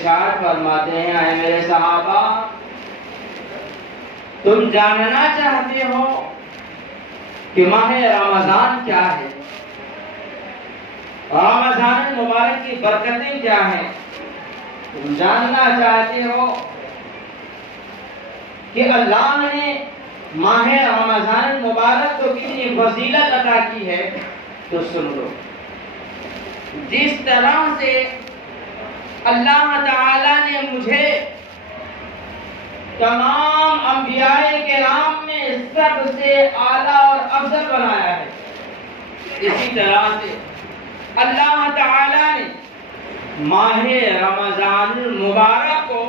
ارشاد فرماتے ہیں اے میرے صحابہ تم جاننا چاہتے ہو کہ ماہ رمضان کیا ہے، رمضان مبارک کی برکتیں کیا ہیں؟ تم جاننا چاہتے ہو کہ اللہ نے ماہ رمضان مبارک کو کتنی فضیلت عطا کی ہے تو سن لو۔ جس طرح سے اللہ تعالی نے مجھے تمام انبیاء کرام میں سب سے اعلیٰ اور افضل بنایا ہے، اسی طرح سے اللہ تعالی نے ماہ رمضان المبارک کو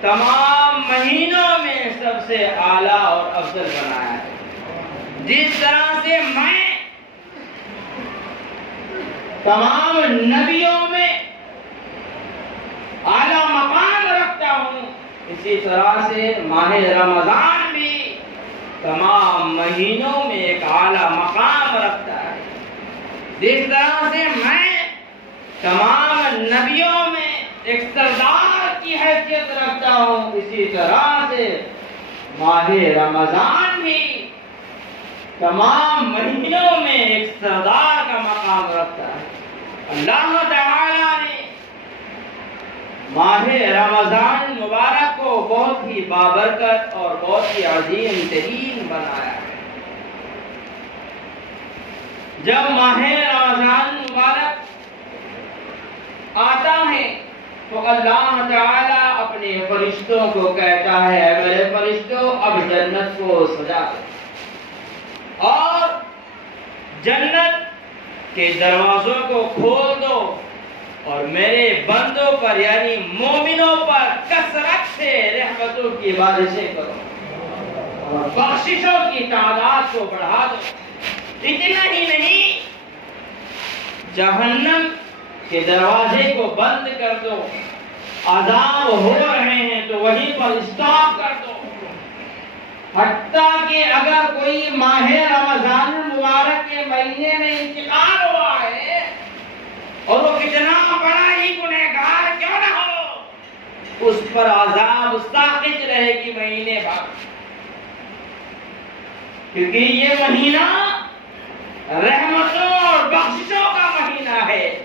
تمام مہینوں میں سب سے اعلیٰ اور افضل بنایا ہے۔ جس طرح سے میں تمام نبیوں میں اعلیٰ مقام رکھتا ہوں، اسی طرح سے ماہ رمضان بھی تمام مہینوں میں ایک اعلیٰ مقام رکھتا ہے۔ جس طرح سے میں تمام نبیوں میں ایک سردار کی حیثیت رکھتا ہوں، اسی طرح سے ماہ رمضان بھی تمام مہینوں میں ایک سردار کا مقام رکھتا ہے۔ اللہ تعالی نے ماہ رمضان مبارک کو بہت ہی بابرکت اور بہت ہی عظیم ترین بنایا ہے۔ جب ماہ رمضان مبارک آتا ہے تو اللہ تعالی اپنے فرشتوں کو کہتا ہے اے میرے فرشتوں اب جنت کو سجا دو اور جنت کے دروازوں کو کھول دو اور میرے بندوں پر یعنی مومنوں پر کثرت سے رحمتوں کی بارشیں کرو اور بخششوں کی تعداد کو بڑھا دو۔ اتنا ہی نہیں، جہنم کے دروازے کو بند کر دو، عذاب ہو رہے ہیں تو وہیں پر اسٹاپ کر دو، حتیٰ کہ اگر کوئی ماہ رمضان المبارک کے مہینے میں انتقال ہوا ہے اور وہ کتنا بڑا ہی گنہگار کیوں نہ ہو، اس پر عذاب ساقط رہے گی مہینے بھر، کیونکہ یہ مہینہ رحمتوں اور بخششوں کا مہینہ ہے۔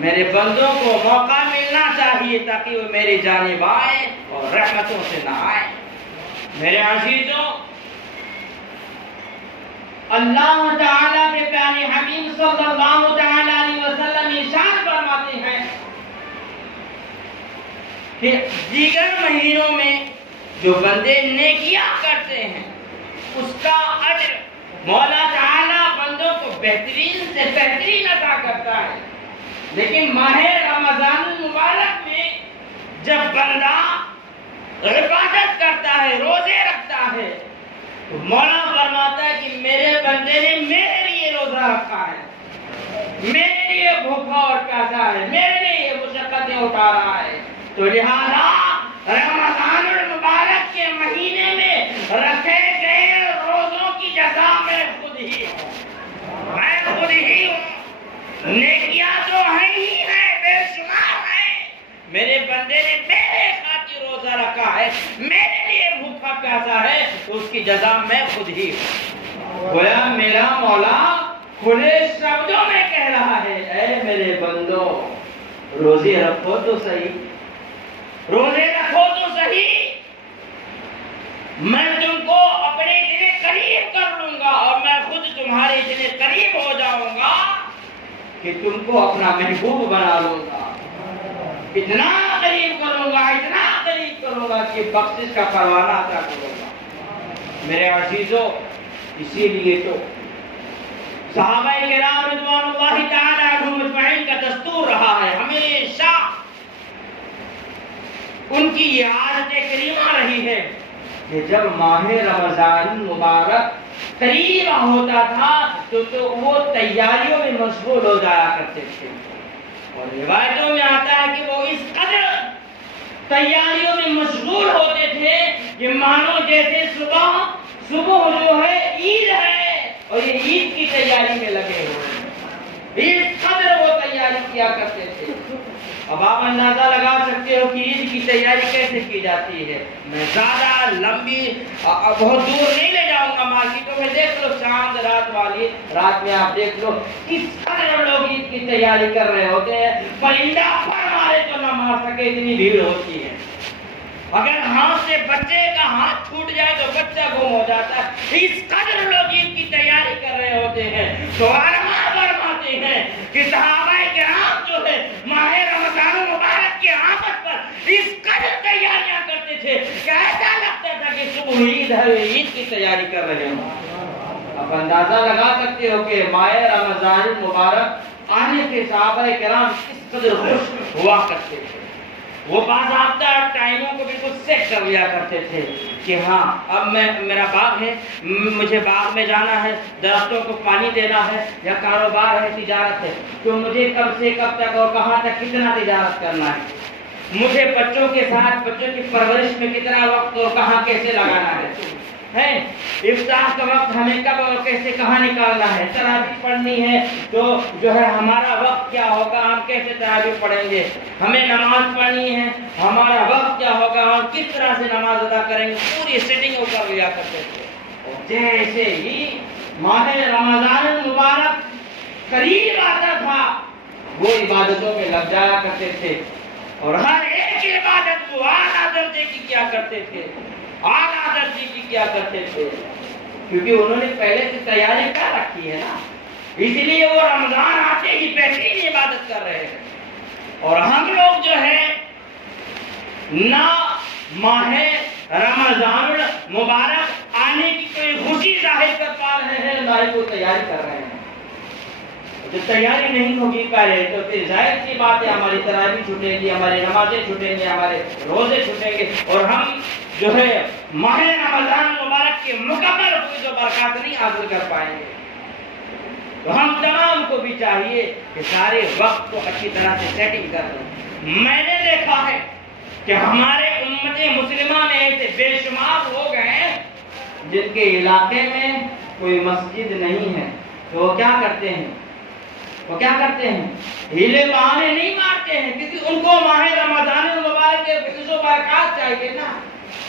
میرے بندوں کو موقع ملنا چاہیے تاکہ وہ میری جانب آئے اور رحمتوں سے نہ آئے۔ میرے عزیزوں، اللہ تعالیٰ کے پیارے حبیب صلی اللہ تعالی علیہ وسلم ارشاد فرماتے ہیں کہ دیگر مہینوں میں جو بندے نیکیاں کرتے ہیں اس کا اجر مولا تعالیٰ بندوں کو بہترین سے بہترین عطا کرتا ہے، لیکن ماہ رمضان المبارک میں جب بندہ عبادت کرتا ہے، روزے رکھتا ہے، تو مولا فرماتا ہے کہ میرے بندے نے میرے لیے روزہ رکھا ہے، میرے لیے بھوکا اور پیاسا ہے، میرے لیے مشقتیں اٹھا رہا ہے، تو لہذا رمضان المبارک کے مہینے میں رکھے گئے روزوں کی جزا میں خود ہی ہوں، میں خود ہی ہوں۔ نیکیاں تو ہیں ہی ہیں، بے شمار ہیں، میرے بندے نے میرے خاطر روزہ رکھا ہے، میرے لیے بھوکا پیاسا ہے، تو اس کی جزا میں خود ہی ہوں۔ گویا میرا مولا کھلے شبدوں میں کہہ رہا ہے اے میرے بندو روزے رکھو تو صحیح، روزے رکھو تو صحیح، میں تم کو اپنے اتنے قریب کر لوں گا اور میں خود تمہارے اتنے قریب ہو جاؤں گا کہ تم کو اپنا محبوب بنا لوں گا، اتنا قریب کروں گا، اتنا قریب کروں گا کہ بخشش کا پروانہ عطا کروں گا۔ میرے عزیزوں، اسی لیے تو صحابہ کرام رضوان اللہ تعالی عنہم اجمعین کا دستور رہا ہے، ہمیشہ ان کی یہ عادت کریمہ رہی ہے کہ جب ماہ رمضان مبارک قریب ہوتا تھا تو وہ تیاریوں میں مشغول ہو جایا کرتے تھے، اور روایتوں میں آتا ہے کہ وہ اس قدر تیاریوں میں مشغول ہوتے تھے کہ مانو جیسے صبح جو ہے عید ہے اور یہ عید کی تیاری میں لگے ہوئے ہیں، اس قدر وہ تیاری کیا کرتے تھے۔ اب آپ اندازہ لگا سکتے ہو کہ عید کی تیاری کیسے کی جاتی ہے. میں زیادہ لمبی بہت دور نہیں لے جاؤں گا. مارکیٹوں میں دیکھ لو چاند رات والی رات میں آپ دیکھ لو کس قدر لوگ عید کی تیاری کر رہے ہوتے ہیں. پرندہ پر مارے تو نہ مار سکے اتنی بھیڑ ہوتی ہے. اگر ہاتھ سے بچے کا ہاتھ چھوٹ جائے تو بچہ گم ہو جاتا ہے. اس قدر لوگ عید کی تیاری کر رہے ہوتے ہیں. تو علماء فرماتے ہیں کہ صحابہ کرام جو ہے ماہ رمضان المبارک کے آمد پر اس قدر تیاریاں کرتے تھے کہ ایسا لگتا تھا کہ صبح عید ہے, عید کی تیاری کر رہے ہیں. اب اندازہ لگا سکتے ہو کہ ماہ رمضان المبارک آنے کے صحابہ کرام کس قدر خوش ہوا کرتے تھے. وہ باضابطہ ٹائموں کو بالکل سیٹ کر لیا کرتے تھے کہ ہاں اب میرا باغ ہے, مجھے باغ میں جانا ہے, درختوں کو پانی دینا ہے, یا کاروبار ہے, تجارت ہے, تو مجھے کب سے کب تک اور کہاں تک کتنا تجارت کرنا ہے, مجھے بچوں کے ساتھ بچوں کی پرورش میں کتنا وقت اور کہاں کیسے لگانا ہے, افطار کا وقت ہمیں کب اور کیسے کہاں نکالنا ہے, تراویح پڑھنی ہے تو جو ہے ہمارا وقت کیا ہوگا, ہم کیسے تراویح پڑھیں گے, ہمیں نماز پڑھنی ہے ہمارا وقت کیا ہوگا, ہم کس طرح سے نماز ادا کریں گے, پوری سیٹنگ کر لیا کرتے تھے. جیسے ہی ماہ رمضان المبارک قریب آتا تھا وہ عبادتوں میں لگ جایا کرتے تھے اور ہر ایک عبادت کو اعلیٰ درجے کی کیا کرتے تھے, اعلیٰ درجے کی کیا کرتے تھے, کیونکہ انہوں نے پہلے سے تیاری کر رکھی ہے نا, اس لیے وہ رمضان آتے ہی بہترین عبادت کر رہے ہیں. اور ہم لوگ جو ہے نہ ماہ رمضان المبارک آنے کی کوئی خوشی ظاہر کر پا رہے ہیں, نہ کوئی تیاری کر رہے ہیں. جب تیاری نہیں ہوگی کرے تو پھر ظاہر سی بات ہے ہماری تراویح چھوٹیں گی, ہماری نمازیں چھوٹیں گی, ہمارے روزے چھوٹیں گے, اور ہم جو ہے ماہ رمضان مبارک کے مکمل فیض و برکات نہیں حاصل کر پائیں گے. تو ہم تمام کو بھی چاہیے کہ سارے وقت کو اچھی طرح سے سیٹنگ کر دیں. میں نے دیکھا ہے کہ ہمارے امت مسلمہ میں ایسے بے شمار لوگ ہیں جن کے علاقے میں کوئی مسجد نہیں ہے, تو وہ کیا کرتے ہیں, وہ کیا کرتے ہیں, ہیلے بہانے نہیں مارتے ہیں, کیونکہ ان کو ماہ رمضان المبارک کے فیض و برکات چاہیے نا,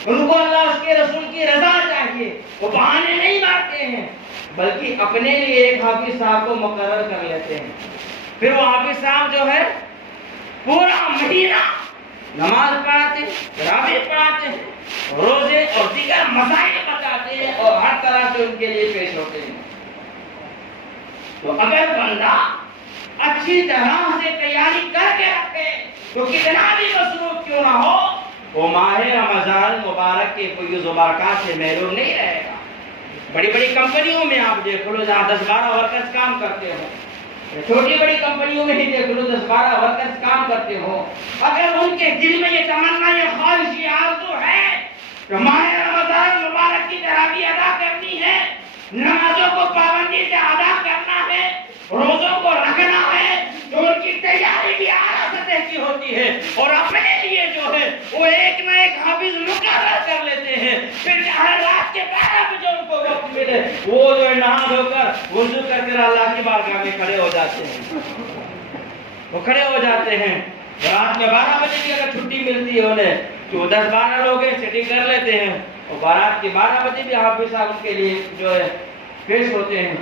ان کو اللہ اس کے رسول کی رضا چاہیے. وہ بہانے نہیں مارتے ہیں بلکہ اپنے لیے ایک حافظ صاحب کو مقرر کر لیتے ہیں. پھر وہ حافظ صاحب جو ہے پورا مہینہ نماز پڑھاتے ہیں, تراویح پڑھاتے ہیں, روزے اور دیگر مسائل بتاتے ہیں اور ہر طرح سے ان کے لیے پیش ہوتے ہیں. تو اگر بندہ اچھی طرح سے تیاری کر کے رکھے تو کتنا بھی مصروف کیوں نہ ہو, وہ ماہ رمضان مبارک کے فیض و برکات سے محروم نہیں رہے گا. بڑی بڑی کمپنیوں میں آپ دیکھ لو جہاں 10-12 ورکرز کام کرتے ہو, چھوٹی بڑی کمپنیوں میں ہی دیکھ لو 10-12 ورکرز کام کرتے ہو, اگر ان کے دل میں یہ تمنا, یہ خواہش, یہ آرزو ہے کہ ماہ رمضان مبارک کی تراویح ادا کرنی ہے, نمازوں کو پابندی سے ادا کرنا ہے, روزوں کو رکھنا ہے, تو ان کی تیاری بھی اعلیٰ سطح کی ہوتی ہے. اور اپنے لیے جو ہے وہ ایک نہ ایک حافظ مقرر کر لیتے ہیں. پھر ہر رات کے 12 بجے ان کو وقت ملے وہ جو ہے نہا دھو کر وضو کر کے اللہ کی بارگاہ میں کھڑے ہو جاتے ہیں, وہ کھڑے ہو جاتے ہیں. رات میں 12 بجے کی اگر چھٹی ملتی ہے انہیں تو 10-12 لوگ ہیں سیٹنگ کر لیتے ہیں, اور رات کے 12 بجے بھی حافظ صاحب ان کے لیے جو ہے پیش ہوتے ہیں,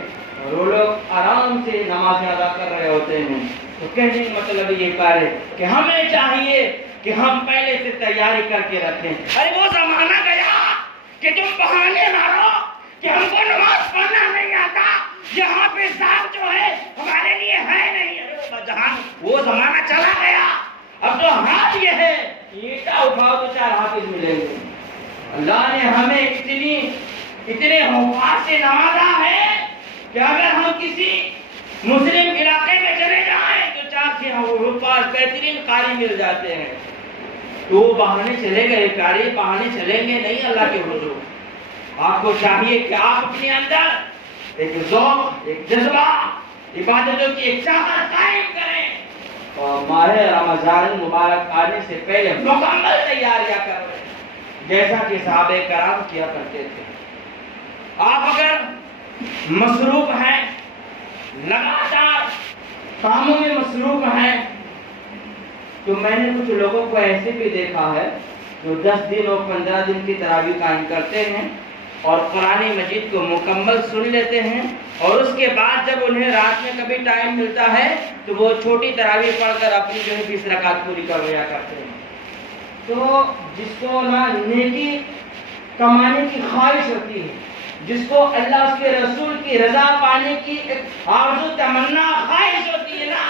اور وہ لوگ آرام سے نمازیں ادا کر رہے ہوتے ہیں. تو کہنے کا مطلب یہ ہے کہ ہمیں چاہیے کہ ہم پہلے سے تیاری کر کے رکھیں. ارے وہ زمانہ گیا کہ تم بہانے مارو کہ ہم کو نماز پڑھنا نہیں آتا, یہاں پہ صاحب جو ہے ہمارے لیے ہے نہیں. وہ زمانہ چلا گیا. اب تو حال یہ ہے اینٹا اٹھاؤ تو 4 حافظ ملیں گے. اللہ نے ہمیں اتنے حفاظ سے نوازا ہے کہ اگر ہم کسی مسلم علاقے میں چلے جائیں تو 4 حفاظ بہترین قاری مل جاتے ہیں. تو وہ بہانے چلے گئے پیارے, بہانے چلیں گے نہیں اللہ کے حضور. آپ کو چاہیے کہ آپ اپنے اندر ایک ذوق, ایک جذبہ, عبادتوں کی ایک چاہت قائم کریں, اور ماہ رمضان مبارک آنے سے پہلے مکمل تیاریاں کر رہے ہیں جیسا کہ صحابہ کرام کیا کرتے تھے. آپ اگر مصروف ہیں, لگاتار کاموں میں مصروف ہیں, تو میں نے کچھ لوگوں کو ایسے بھی دیکھا ہے جو 10 دن اور 15 دن کی تراویح قائم کرتے ہیں اور قرآن مجید کو مکمل سن لیتے ہیں، اور اس کے بعد جب انہیں رات میں کبھی ٹائم ملتا ہے تو وہ چھوٹی تراویح پڑھ کر اپنی جو ہے 20 رکعت پوری کر لیا کرتے ہیں۔ تو جس کو نا نیکی کمانے کی خواہش ہوتی ہے، جس کو اللہ اس کے رسول کی رضا پانے کی ایک آرزو تمنا خواہش ہوتی ہے نا،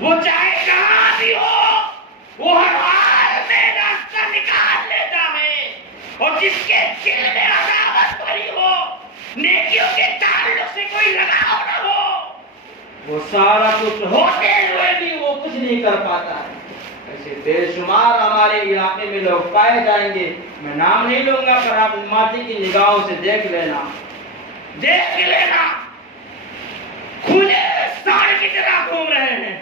وہ چاہے کہاں بھی ہو وہ ہر حال میں راستہ نکال لیتا ہے، اور جس کے دل میں عداوت بھری ہو، نیکیوں کے تعلق سے کوئی لگاؤ نہ ہو، وہ سارا کچھ ہوتے ہوئے بھی وہ کچھ نہیں کر پاتا ہے۔ ایسے بے شمار ہمارے علاقے میں لوگ پائے جائیں گے، میں نام نہیں لوں گا پر آپ ماتی کی نگاہوں سے دیکھ لینا کھلے ساڑھ کی طرح گھوم رہے ہیں،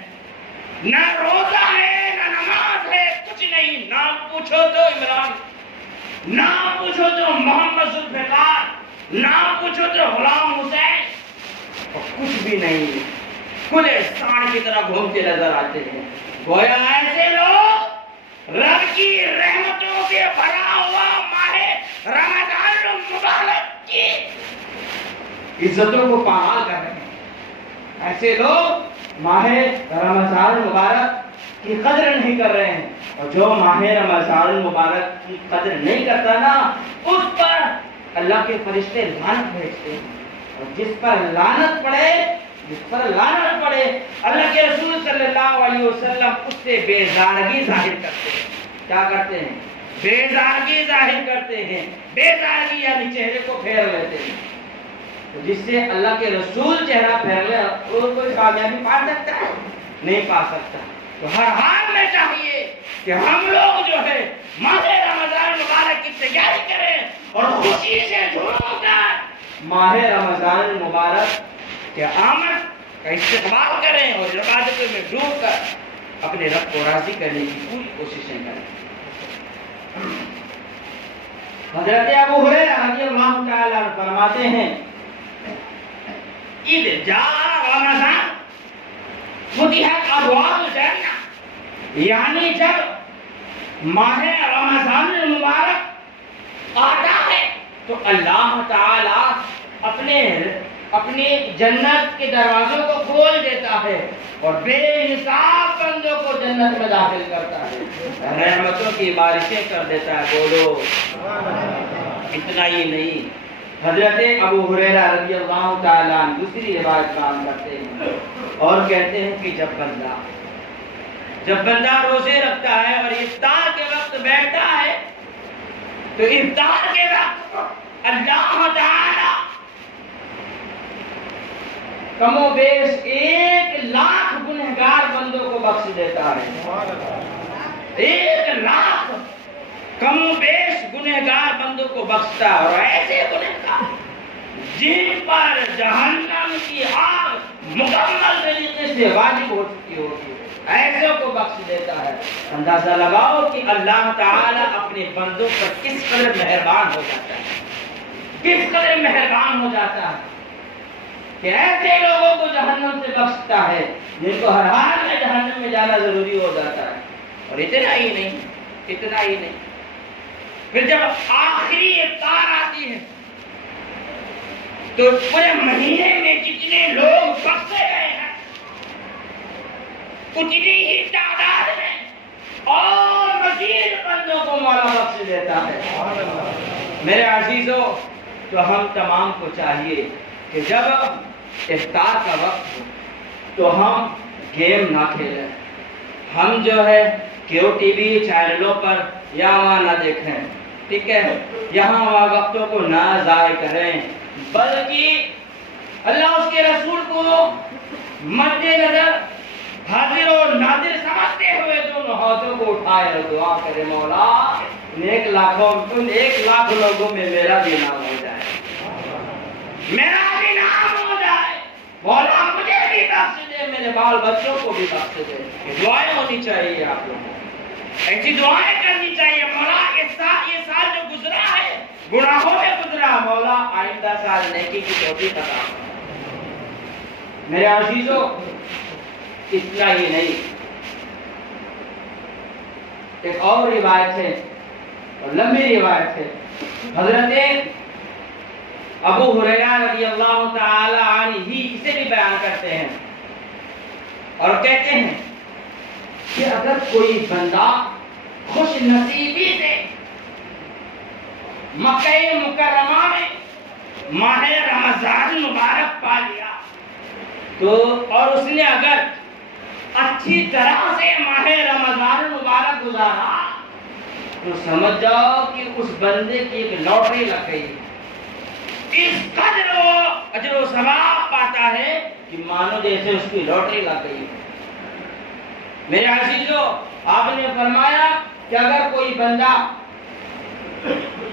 نہ روزہ ہے نہ نماز ہے، کچھ نہیں، نام پوچھو تو عمران، نام پوچھو تو محمد ذوالفقار، نام پوچھو تو غلام حسین، اور کچھ بھی نہیں، کھلے ساڑھ کی طرح گھومتے نظر آتے ہیں۔ گویا ایسے لوگ رب کی رحمتوں سے بھرا ہوا ماہ رمضان المبارک کی عزتوں کو پامال کر رہے ہیں۔ ایسے لوگ ماہ رمضان المبارک کی قدر نہیں کر رہے ہیں، اور جو ماہ رمضان المبارک کی قدر نہیں کرتا نا، اس پر اللہ کے فرشتے لعنت بھیجتے ہیں، اور جس پر لعنت پڑے اللہ کے رسول صلی اللہ علیہ وسلم اس سے بیزارگی ظاہر کرتے ہیں۔ کیا کرتے ہیں؟ بیزارگی ظاہر کرتے ہیں۔ بیزارگی یعنی چہرے کو پھیر لیتے ہیں۔ تو جس سے اللہ کے رسول چہرہ پھیر لے وہ کوئی کامیابی پا سکتا ہے؟ نہیں پا سکتا۔ تو ہر حال میں چاہیے کہ ہم لوگ جو ہے ماہ رمضان مبارک کی تیاری کریں اور خوشی سے جھوم کر ماہ رمضان مبارک کہ آمد کا استقبال کریں اور عبادتوں میں ڈوب کر اپنے رب کو راضی کرنے کی پوری کوششیں کریں۔ حضرت ابو ہریرہ رضی اللہ تعالی عنہ فرماتے ہیں، اذ جاء رمضان فتحت ابواب الجنہ، یعنی جب ماہ رمضان المبارک آتا ہے تو اللہ تعالی اپنے جنت کے دروازوں کو کھول دیتا ہے اور بے حساب بندوں کو جنت میں داخل کرتا ہے، رحمتوں کی بارشیں کر دیتا ہے۔ بولو اتنا ہی نہیں، حضرت ابو ہریرہ رضی اللہ تعالیٰ عنہ دوسری روایت بیان کرتے ہیں اور کہتے ہیں کہ جب بندہ روزے رکھتا ہے اور افطار کے وقت بیٹھتا ہے تو افطار کے وقت اللہ تعالی کم و بیش 1,00,000 گنہگار بندوں کو بخش دیتا ہے۔ 1,00,000 کم و بیش گنہگار بندوں کو بخشتا ہے، اور ایسے گنہگار جن پر جہنم کی آگ مکمل طریقے سے واجب ہو چکی ہوگی، ایسوں کو بخش دیتا ہے۔ اندازہ لگاؤ کہ اللہ تعالی اپنے بندوں پر کس قدر مہربان ہو جاتا ہے، کس قدر مہربان ہو جاتا ہے کہ ایسے لوگوں کو جہنم سے بخشتا ہے جن کو ہر حال میں جہنم میں جانا ضروری ہو جاتا ہے۔ اور اتنا ہی نہیں، پھر جب آخری افطار آتی ہے تو پورے مہینے میں جتنے لوگ بخشے گئے ہیں اتنی ہی تعداد میں اور مزید بندوں کو مولا بخش دیتا ہے۔ میرے عزیزو، تو ہم تمام کو چاہیے کہ جب افطار کا وقت ہو تو ہم گیم نہ کھیلیں، ہم جو ہے کیو ٹی وی چینلوں پر یا وہاں نہ دیکھیں، ٹھیک ہے، یہاں وہاں وقتوں کو نہ ضائع کریں، بلکہ اللہ اس کے رسول کو مد نظر حاضر اور ناظر سمجھتے ہوئے دونوں ہاتھوں کو اٹھائے اور دعا کرے، مولا 1,00,000 لوگوں میں میرا بھی نام ہو جائے، میرا بھی نام ہو جائے، مولا مجھے بھی بخش دے، میرے بال بچوں کو بھی بخش دے۔ یہ دعائیں ہونی چاہیے، آپ لوگوں کو ایسی دعائیں کرنی چاہیے۔ مولا یہ سال جو گزرا ہے گناہوں میں گزرا، مولا آئندہ سال نیکی کی توفیق عطا فرما۔ میرے عزیزو، اتنا ہی نہیں، ایک اور روایت ہے اور لمبی روایت ہے، حضرت ابو ہریرہ رضی اللہ تعالی عنہ ہی اسے بھی بیان کرتے ہیں اور کہتے ہیں کہ اگر کوئی بندہ خوش نصیبی سے مکہ مکرمہ میں ماہ رمضان مبارک پا لیا تو اور اس نے اگر اچھی طرح سے ماہ رمضان مبارک گزارا تو سمجھ جاؤ کہ اس بندے کی ایک لاٹری لگ گئی، اس قدر وہ اجر و ثواب پاتا ہے کہ مانو جیسے اس کی لاٹری لگ گئی۔ میرے عزیزو، آپ نے فرمایا کہ اگر کوئی بندہ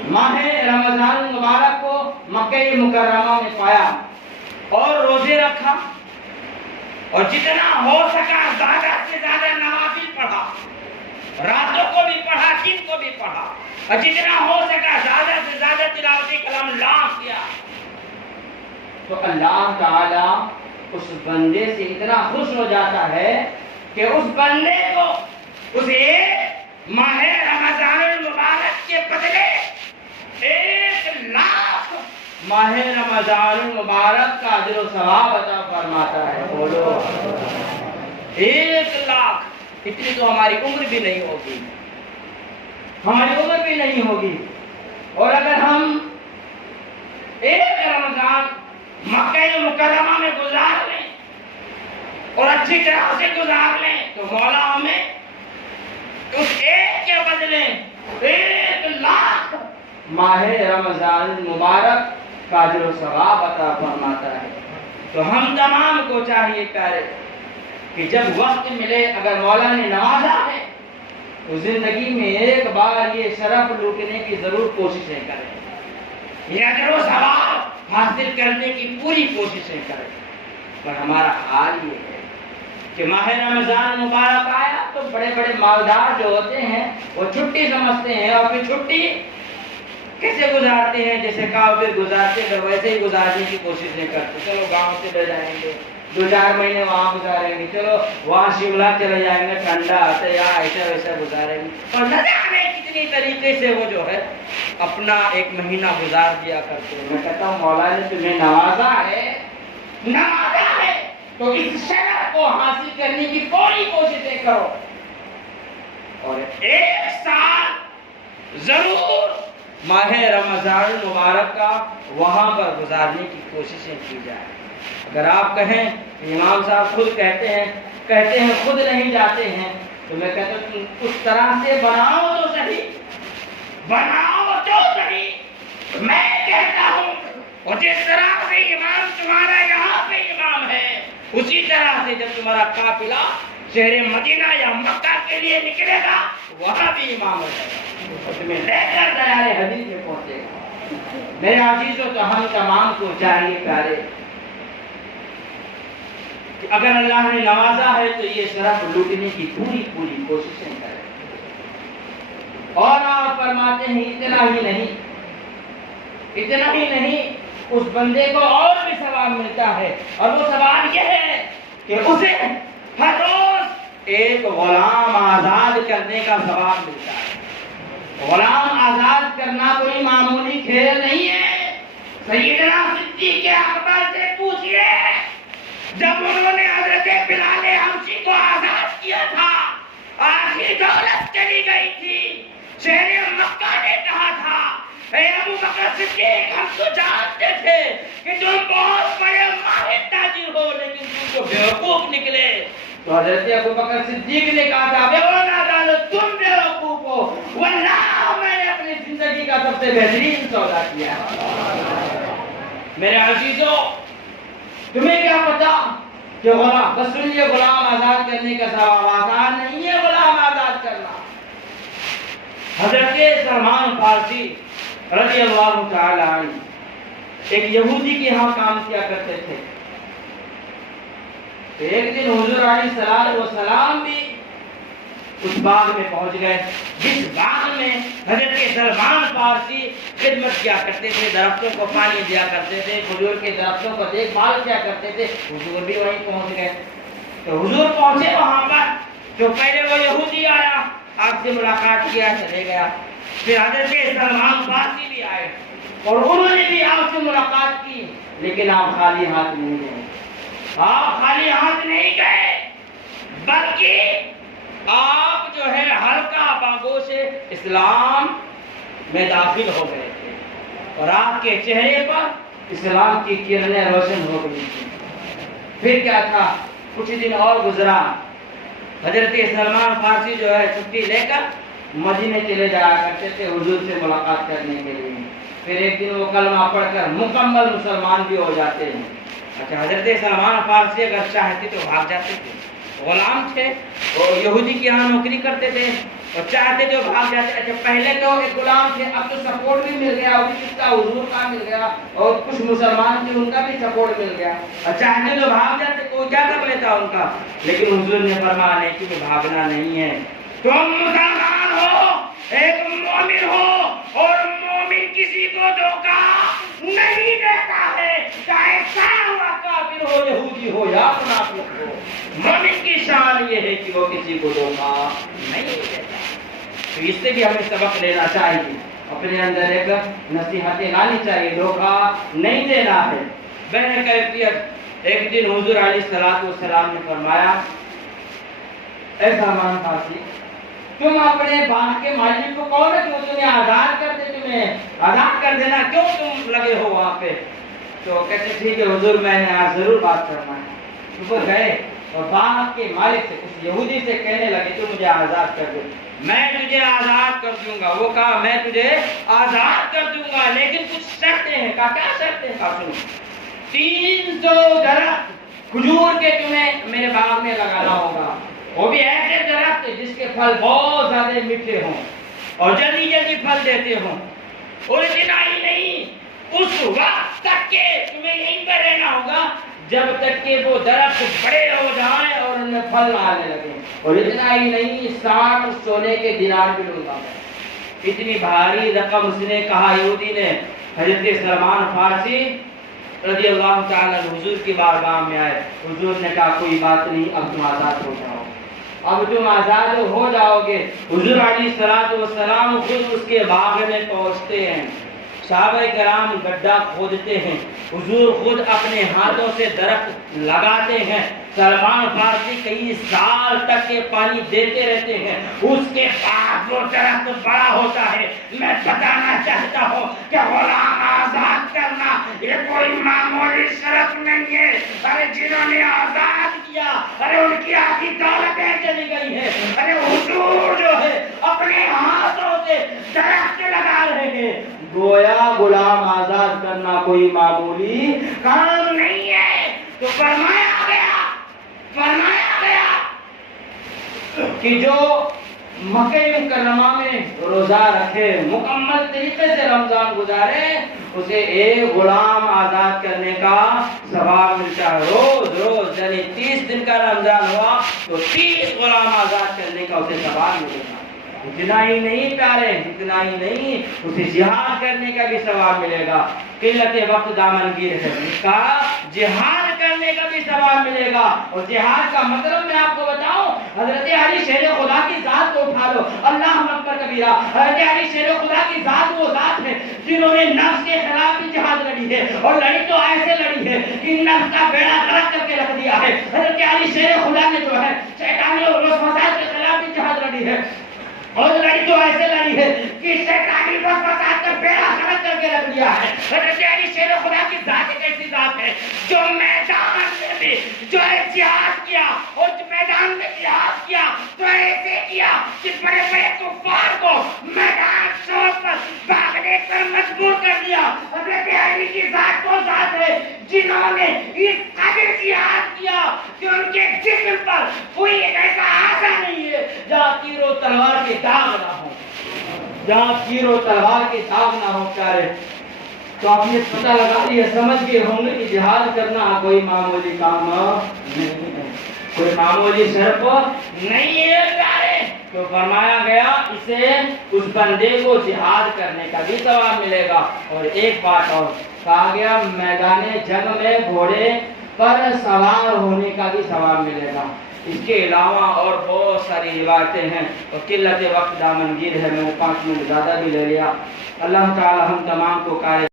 ماہ رمضان مبارک کو مکہ مکرمہ میں پایا اور روزے رکھا اور جتنا ہو سکا زیادہ سے زیادہ نوافل پڑھا، راتوں کو بھی پڑھا، دن کو بھی پڑھا، اور جتنا ہو سکا زیادہ سے زیادہ تلاوت کلام اللہ کیا، تو اللہ تعالی اس بندے سے اتنا خوش ہو جاتا ہے کہ اس بندے کو اس ایک ماہ رمضان المبارک کے بدلے 1,00,000 ماہ رمضان المبارک کا اجر و ثواب عطا فرماتا ہے۔ بولو 1,00,000، اتنی تو ہماری عمر بھی نہیں ہوگی، ہماری عمر بھی نہیں ہوگی۔ اور اگر ہم ایک رمضان مکہ مکرمہ میں گزار لیں اور اچھی طرح سے گزار لیں تو مولا ہمیں اس ایک کے بدلے 1,00,000 ماہ رمضان مبارک کا اجر و ثواب عطا فرماتا ہے۔ تو ہم تمام کو چاہیے پیارے کہ جب وقت ملے، اگر مولا نے نوازا ہے تو زندگی میں ایک بار یہ شرف لوٹنے کی ضرور کوششیں کریں، یہ اجر و ثواب حاصل کرنے کی پوری کوششیں کریں۔ پر ہمارا حال یہ ہے کہ ماہ رمضان مبارک آیا تو بڑے بڑے مالدار جو ہوتے ہیں وہ چھٹی سمجھتے ہیں اور پھر چھٹی کیسے گزارتے ہیں، جیسے کافر گزارتے ہیں ویسے ہی گزارنے کی کوششیں کرتے، چلو گاؤں سے لے جائیں گے، 2-4 مہینے وہاں گزاریں گے، چلو وہاں شملہ چلے جائیں گے، ٹھنڈا آتا ہے یا ایسا ویسا گزاریں گے، اور نہ جانے کتنی طریقے سے وہ جو ہے اپنا 1 مہینہ گزار دیا کرتے ہیں۔ میں کہتا ہوں مولا نے تمہیں نوازا ہے تو اس شرف کو حاصل کرنے کی پوری کوششیں کرو، اور 1 سال ضرور ماہ رمضان مبارک کا وہاں پر گزارنے کی کوششیں کی جائیں۔ اگر آپ کہیں کہ امام صاحب خود کہتے ہیں خود نہیں جاتے ہیں، تو میں کہتا ہوں تم اس طرح سے بناؤ تو صحیح، میں کہتا ہوں اور جس طرح سے امام تمہارا یہاں پہ امام ہے، اسی طرح سے جب تمہارا قافلہ شہر مدینہ یا مکہ کے لیے نکلے گا وہاں بھی امام ہو جائے گا اور تمہیں لے کر دیار حدیث میں پہنچے گا۔ میرے عزیزوں، تو ہم تمام کو چاہیے پیارے کہ اگر اللہ نے نوازا ہے تو یہ شرف لوٹنے کی پوری کوششیں کریں۔ اور آپ فرماتے ہیں اتنا ہی نہیں، اس بندے کو اور بھی ثواب ملتا ہے، اور وہ ثواب یہ ہے کہ اسے ہر روز ایک غلام آزاد کرنے کا ثواب ملتا ہے۔ غلام آزاد کرنا کوئی معمولی کھیل نہیں ہے۔ سیدنا صدیق اکبر سے پوچھئے، جب انہوں نے حضرت بلال حبشی کو آزاد کیا تھا، آخری دولت چلی گئی تھی، شہر مکہ نے کہا تھا اے ابو بکر صدیق، ہم تو جانتے تھے کہ تم بہت بڑے ماہر تاجر ہو، لیکن تم تو بیوقوف نکلے۔ تو حضرت ابو بکر صدیق نے کہا تھا تم بیوقوف ہو، واللہ میں نے اپنی زندگی کا سب سے بہترین سودا کیا ہے۔ میرے عزیزوں، تمہیں کیا پتا کہ غلام بس سنیے، غلام آزاد کرنے کا ثواب آسان نہیں ہے۔ غلام آزاد کرنا، حضرت سلمان فارسی رضی اللہ تعالی عنہ ایک یہودی کے ہاں کام کیا کرتے تھے۔ تو ایک دن حضور علیہ السلام بھی اس باغ میں پہنچ گئے جس باغ میں حضرت سلمان فارسی خدمت کیا کرتے تھے، درختوں کو پانی دیا کرتے تھے، کھجور کے درختوں کو دیکھ بھال کیا کرتے تھے۔ حضور بھی وہیں پہنچ گئے۔ تو حضور پہنچے وہاں پر، جو پہلے وہ یہودی آیا آپ سے ملاقات کیا, چلے گیا. پھر حضرت سلمان فارسی بھی آئے اور انہوں نے بھی آپ سے ملاقات کی, لیکن آپ خالی ہاتھ نہیں گئے. آپ خالی ہاتھ نہیں گئے, بلکہ آپ جو ہے ہلکا باگوش اسلام میں داخل ہو گئے تھے اور آپ کے چہرے پر اسلام کی کرنیں روشن ہو گئی تھی. پھر کیا تھا, کچھ دن اور گزرا, حضرت سلمان فارسی جو ہے چھٹی لے کر مدینے چلے جایا کرتے تھے حضور سے ملاقات کرنے کے لیے. پھر ایک دن وہ کلمہ پڑھ کر مکمل مسلمان بھی ہو جاتے ہیں. اچھا, حضرت سلمان فارسی اگر چاہتے تو بھاگ جاتے تھے, غلام تھے, وہ یہودی کے یہاں نوکری کرتے تھے اور چاہتے جو بھاگ جاتے. اچھا, پہلے تو ایک غلام تھے, اب تو سپورٹ بھی مل گیا, وہ کس کا حضور کا مل گیا, اور کچھ مسلمان تھے ان کا بھی سپورٹ مل گیا. اور چاہتے جو بھاگ جاتے تو کیا کر لیتا ان کا, لیکن حضور نے فرمایا نہیں کہ بھاگنا نہیں ہے. تم مسلمان ہو, ایک مومن ہو, اور مومن کسی کو دھوکہ نہیں دیتا ہے, چاہے سارا ہوا کافر ہو, یہودی ہو یا منافق ہو. مومن کی شان یہ ہے کہ وہ کسی کو دھوکہ نہیں دیتا. تو اس سے بھی ہمیں سبق لینا چاہیے, اپنے اندر ایک نصیحتیں لانی چاہیے, دھوکہ نہیں دینا ہے. بہن کیفیت, ایک دن حضور علیہ السلام نے فرمایا, اے سلمان فارسی, تم اپنے باغ کے مالک کو کہو نا کہ وہ تمہیں آزاد کر دے, تمہیں آزاد کر دینا, کیوں تم لگے ہو وہاں پہ. تو کہتے ٹھیک ہے حضور, میں نے آج ضرور بات کرنا ہے. وہ گئے اور باغ کے مالک سے, اس یہودی سے کہنے لگے تو مجھے آزاد کر دے. میں تجھے آزاد کر دوں گا. وہ کہا میں تجھے آزاد کر دوں گا, لیکن کچھ شرطیں ہیں. کہا کیا شرطیں ہیں؟ کہا سنو, 300 درخت کھجور کے تمہیں میرے باغ میں لگانا ہوگا, وہ بھی ایسے درخت جس کے پھل بہت زیادہ میٹھے ہوں اور جلدی جلدی پھل دیتے ہوں. اور اتنا ہی نہیں, اس وقت تک کہ تمہیں یہیں پر رہنا ہوگا جب تک کہ وہ درخت بڑے ہو جائیں اور ان میں پھل آنے لگے. اور اتنا ہی نہیں, 60 سونے کے دینار بھی لوں گا. اتنی بھاری رقم اس نے کہا یہودی نے. حضرت سلمان فارسی رضی اللہ تعالیٰ حضور کی بارگاہ میں آئے. حضور نے کہا کوئی بات نہیں, اب تم آزاد ہو جاؤ, اب تم آزاد ہو جاؤ گے. حضور علیہ السلام خود اس کے باغ میں پہنچتے ہیں, صحابہ کرام گڈھا کھودتے ہیں, حضور خود اپنے ہاتھوں سے درخت لگاتے ہیں. سلمان فارسی کئی سال تک کے پانی دیتے رہتے ہیں, اس کے بعد وہ درخت بڑا ہوتا ہے. میں بتانا چاہتا ہوں کہ غلام آزاد کرنا یہ کوئی معمولی شرط نہیں ہے. ارے جنہوں نے آزاد کیا, ارے ان کی آدھی دولتیں چلی گئی ہے. ارے حضور جو ہے اپنے ہاتھوں سے درخت لگا رہے ہیں. گویا غلام آزاد کرنا کوئی معمولی کام نہیں ہے. تو فرمایا گیا کہ جو مکہ مکرمہ میں روزہ رکھے, مکمل طریقے سے رمضان گزارے, اسے ایک غلام آزاد کرنے کا ثواب ملتا ہے. روز روز یعنی 30 دن کا رمضان ہوا تو 30 غلام آزاد کرنے کا اسے ثواب ملے گا. اتنا ہی نہیں پیارے, اتنا ہی نہیں, اسے جہاد کرنے کا بھی ثواب ملے گا. قلت وقت دامنگیر ہے, کہا جہاد کرنے کا بھی ثواب ملے گا. اور جہاد کا مطلب میں آپ کو بتاؤں, حضرت علی شیر خدا کی ذات کو اٹھا لو, اللہ اکبر کبیرہ. حضرت علی شیر خدا کی ذات وہ ذات ہے جنہوں نے نفس کے خلاف بھی جہاد لڑی ہے, اور لڑی تو ایسے لڑی ہے کہ نفس کا بیڑا غرق کر کے رکھ دیا ہے. حضرت علی شیر خدا نے جو ہے شیطانی اور وسوسات کے خلاف بھی جہاد لڑی ہے, اور لڑی تو ایسے لڑی ہے کہ شیطانی وسوسات کا بیڑا غرق کر کے رکھ دیا ہے. حضرت علی شیر خدا کی ذات ایک ایسی ذات ہے جو میدان میں بھی جو ہے جہاد کیا, اور میدان میں جہاد کیا تو ایسے کیا کہ بڑے بڑے کفار کو میدان چھوڑ کر بھاگنے پر مجبور کر دیا. حضرت علی کی ذات وہ ذات ہے جنہوں نے اس قدر جہاد کیا کہ ان کے جسم پر کوئی ایک ایسا آسا نہیں ہے جہاں تیر و تلوار کے داغ نہ ہو, جہاں تیر و تلوار کے داغ نہ ہو. پیارے, تو آپ نے پتہ لگا لیا, سمجھ گئے ہوں گے کہ جہاد کرنا کوئی معمولی کام نہیں ہے, کوئی معمولی شرف نہیں ہے. پیارے, تو فرمایا گیا اسے اس بندے کو جہاد کرنے کا بھی ثواب ملے گا. اور ایک بات اور کہا گیا, میدان جنگ میں گھوڑے پر سوار ہونے کا بھی ثواب ملے گا. اس کے علاوہ اور بہت ساری روایتیں ہیں اور قلت وقت دامنگیر ہے، میں نے 5 منٹ زیادہ بھی لے لیا۔ اللہ تعالی ہم تمام کو قائل